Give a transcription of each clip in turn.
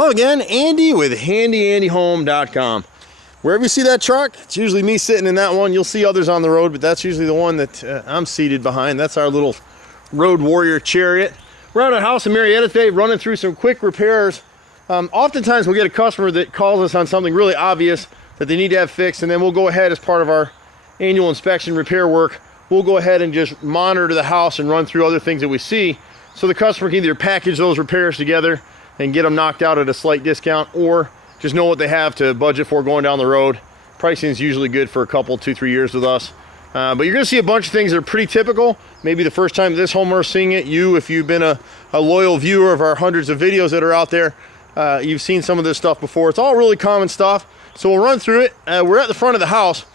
Hello again, Andy with HandyANDYHome.com. Wherever you see that truck, it's usually me sitting in that one. You'll see others on the road, but that's usually the one that I'm seated behind. That's our little road warrior chariot. We're at our house in Marietta today, running through some quick repairs. Oftentimes we'll get a customer that calls us on something really obvious that they need to have fixed, and then we'll go ahead as part of our annual inspection repair work. We'll go ahead and just monitor the house and run through other things that we see, so the customer can either package those repairs together and get them knocked out at a slight discount, or just know what they have to budget for going down the road. Pricing is usually good for a couple, 2-3 years with us. But you're gonna see a bunch of things that are pretty typical. Maybe the first time this homeowner is seeing it. You, if you've been a loyal viewer of our hundreds of videos that are out there, you've seen some of this stuff before. It's all really common stuff. So we'll run through it. We're at the front of the house.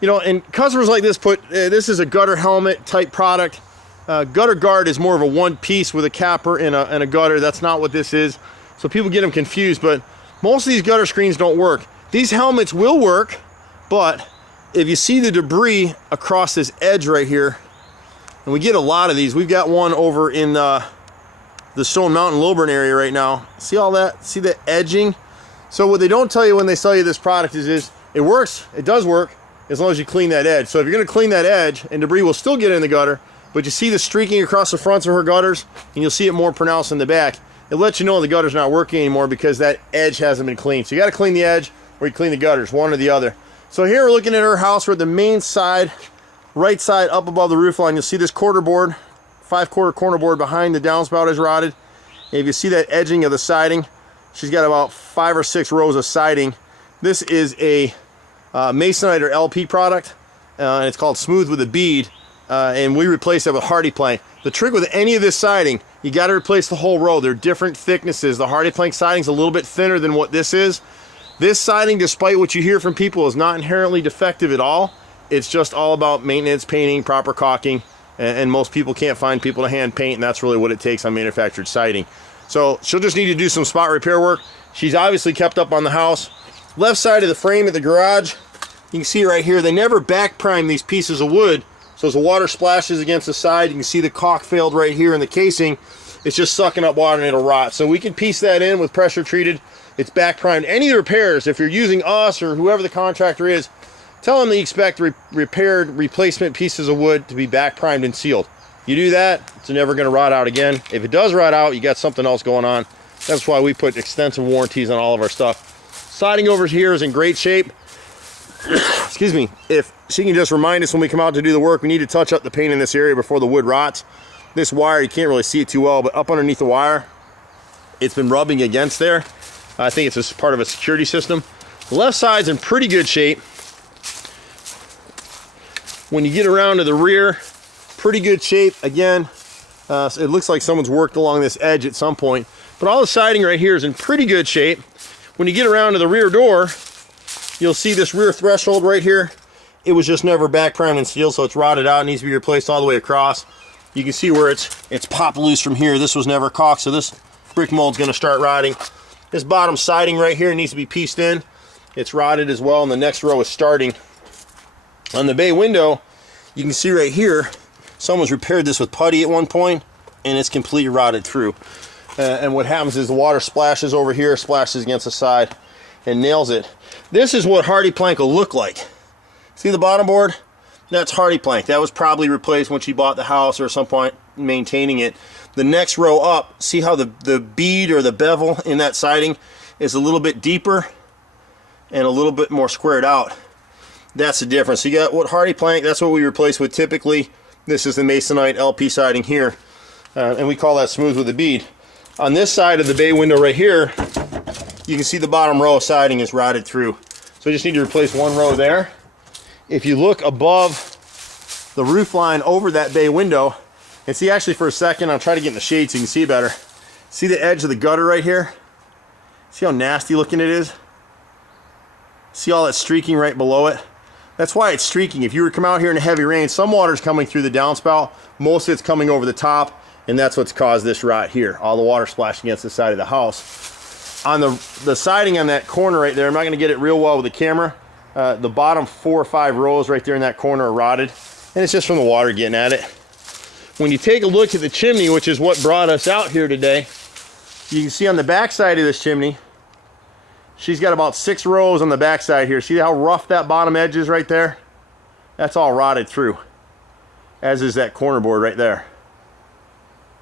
You know, and customers like this put, this is a gutter helmet type product. Gutter guard is more of a one piece with a capper and a gutter. That's not what this is. So people get them confused, but most of these gutter screens don't work. These helmets will work, but if you see the debris across this edge right here, and we get a lot of these. We've got one over in the Stone Mountain Lilburn area right now. See all that? See the edging? So what they don't tell you when they sell you this product is it works, it does work, as long as you clean that edge. So if you're gonna clean that edge, and debris will still get in the gutter, but you see the streaking across the fronts of her gutters, and you'll see it more pronounced in the back. It lets you know the gutter's not working anymore because that edge hasn't been cleaned. So you gotta clean the edge or you clean the gutters, one or the other. So here we're looking at her house. We're at the main side, right side up above the roof line. You'll see this quarter board, 5/4 corner board behind the downspout is rotted. And if you see that edging of the siding, she's got about 5 or 6 rows of siding. This is a Masonite or LP product, and it's called Smooth with a Bead. And we replace that with Hardy Plank. The trick with any of this siding, you got to replace the whole row. They're different thicknesses. The Hardy Plank siding is a little bit thinner than what this is. This siding, despite what you hear from people, is not inherently defective at all. It's just all about maintenance, painting, proper caulking, and most people can't find people to hand paint, and that's really what it takes on manufactured siding. So she'll just need to do some spot repair work. She's obviously kept up on the house. Left side of the frame at the garage, you can see right here, they never back prime these pieces of wood. So as the water splashes against the side, you can see the caulk failed right here in the casing. It's just sucking up water and it'll rot. So we can piece that in with pressure treated. It's back primed. Any of the repairs, if you're using us or whoever the contractor is, tell them that you expect repaired replacement pieces of wood to be back primed and sealed. You do that, it's never gonna rot out again. If it does rot out, you got something else going on. That's why we put extensive warranties on all of our stuff. Siding over here is in great shape. Excuse me. If she can just remind us when we come out to do the work, we need to touch up the paint in this area before the wood rots. This wire, you can't really see it too well, but up underneath the wire, it's been rubbing against there. I think it's just part of a security system. The left side's in pretty good shape. When you get around to the rear, pretty good shape. Again, it looks like someone's worked along this edge at some point, but all the siding right here is in pretty good shape. When you get around to the rear door, you'll see this rear threshold right here. It was just never back primed and sealed, so it's rotted out. It needs to be replaced all the way across. You can see where it's popped loose from here. This was never caulked, so this brick mold's gonna start rotting. This bottom siding right here needs to be pieced in. It's rotted as well, and the next row is starting. On the bay window, you can see right here, someone's repaired this with putty at one point, and it's completely rotted through. And what happens is the water splashes over here, splashes against the side, and nails it. This is what Hardy Plank will look like. See the bottom board? That's Hardy Plank. That was probably replaced when she bought the house or at some point maintaining it. The next row up, see how the bead or the bevel in that siding is a little bit deeper and a little bit more squared out. That's the difference. So you got what Hardy Plank, that's what we replace with typically. This is the Masonite LP siding here, and we call that Smooth with a Bead. On this side of the bay window right here, you can see the bottom row of siding is rotted through. So you just need to replace one row there. If you look above the roof line over that bay window, and see actually for a second, I'll try to get in the shade so you can see better. See the edge of the gutter right here? See how nasty looking it is? See all that streaking right below it? That's why it's streaking. If you were to come out here in a heavy rain, some water's coming through the downspout, most of it's coming over the top, and that's what's caused this rot here. All the water splashing against the side of the house. On the siding on that corner right there, I'm not going to get it real well with the camera. The bottom 4 or 5 rows right there in that corner are rotted, and it's just from the water getting at it. When you take a look at the chimney, which is what brought us out here today, You can see on the back side of this chimney, she's got about 6 rows on the back side here. See how rough that bottom edge is right there? That's all rotted through, as is that corner board right there.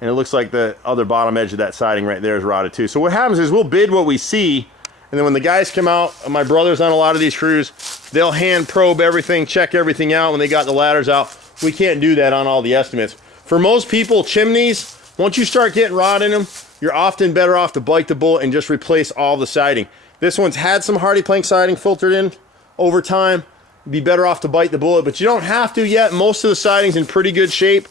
And it looks like the other bottom edge of that siding right there is rotted too. So what happens is we'll bid what we see, and then when the guys come out, my brother's on a lot of these crews, they'll hand probe everything, check everything out when they got the ladders out. We can't do that on all the estimates. For most people, chimneys, once you start getting rot in them, you're often better off to bite the bullet and just replace all the siding. This one's had some hardy plank siding filtered in over time. You'd be better off to bite the bullet, but you don't have to yet. Most of the siding's in pretty good shape.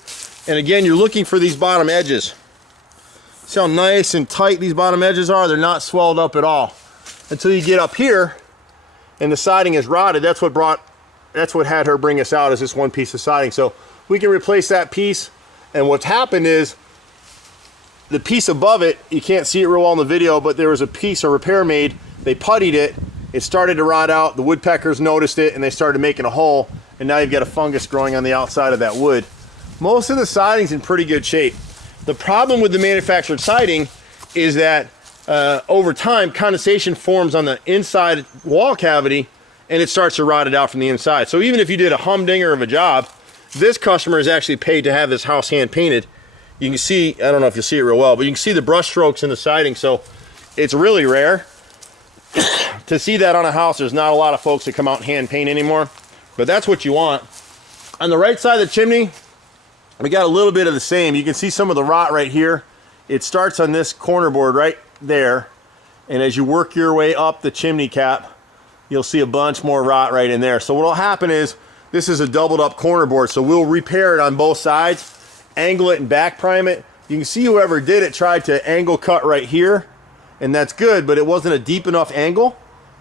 And again, you're looking for these bottom edges. See how nice and tight these bottom edges are? They're not swelled up at all. Until you get up here and the siding is rotted. That's what had her bring us out, is this one piece of siding. So we can replace that piece. And what's happened is the piece above it, you can't see it real well in the video, but there was a piece of repair made. They puttied it. It started to rot out. The woodpeckers noticed it and they started making a hole. And now you've got a fungus growing on the outside of that wood. Most of the siding's in pretty good shape. The problem with the manufactured siding is that over time, condensation forms on the inside wall cavity and it starts to rot it out from the inside. So even if you did a humdinger of a job, this customer is actually paid to have this house hand painted. You can see, I don't know if you'll see it real well, but you can see the brush strokes in the siding. So it's really rare to see that on a house. There's not a lot of folks that come out and hand paint anymore, but that's what you want. On the right side of the chimney, we got a little bit of the same. You can see some of the rot right here. It starts on this corner board right there. And as you work your way up the chimney cap, you'll see a bunch more rot right in there. So what will happen is, this is a doubled up corner board. So we'll repair it on both sides, angle it and back prime it. You can see whoever did it tried to angle cut right here. And that's good, but it wasn't a deep enough angle.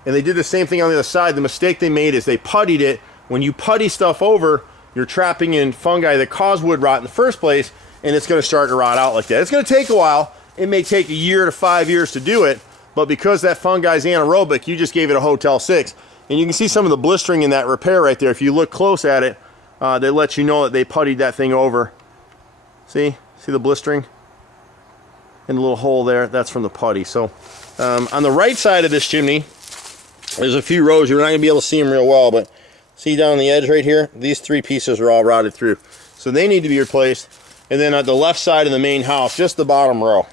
And they did the same thing on the other side. The mistake they made is they puttied it. When you putty stuff over, you're trapping in fungi that cause wood rot in the first place, and it's going to start to rot out like that. It's going to take a while. It may take a year to 5 years to do it, but because that fungi is anaerobic, you just gave it a Hotel 6. And you can see some of the blistering in that repair right there. If you look close at it, they let you know that they puttied that thing over. See the blistering? And a little hole there, that's from the putty. So on the right side of this chimney, there's a few rows. You're not going to be able to see them real well, but see down the edge right here? These 3 pieces are all rotted through. So they need to be replaced. And then at the left side of the main house, just the bottom row.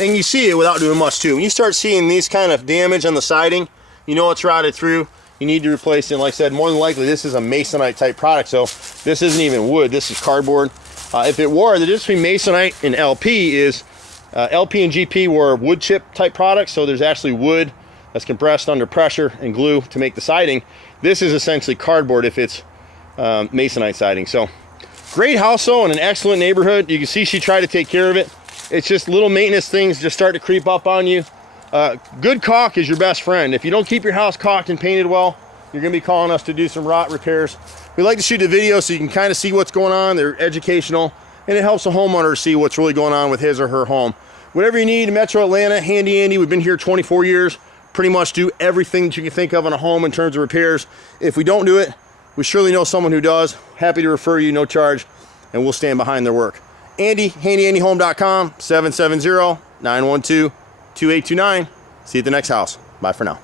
And you see it without doing much too. When you start seeing these kind of damage on the siding, you know it's rotted through. You need to replace it. And like I said, more than likely this is a masonite type product. So this isn't even wood, this is cardboard. If it were, the difference between masonite and LP is LP and GP were wood chip type products. So there's actually wood that's compressed under pressure and glue to make the siding. This is essentially cardboard if it's masonite siding. So great house though, in an excellent neighborhood. You can see she tried to take care of it. It's just little maintenance things just start to creep up on you. Good caulk is your best friend. If you don't keep your house caulked and painted well, you're gonna be calling us to do some rot repairs. We like to shoot a video so you can kind of see what's going on. They're educational, and it helps a homeowner see what's really going on with his or her home. Whatever you need in Metro Atlanta, Handy Andy. We've been here 24 years. Pretty much do everything that you can think of on a home in terms of repairs. If we don't do it, we surely know someone who does. Happy to refer you, no charge, and we'll stand behind their work. Andy, HandyANDYHome.com, 770-912-2829. See you at the next house. Bye for now.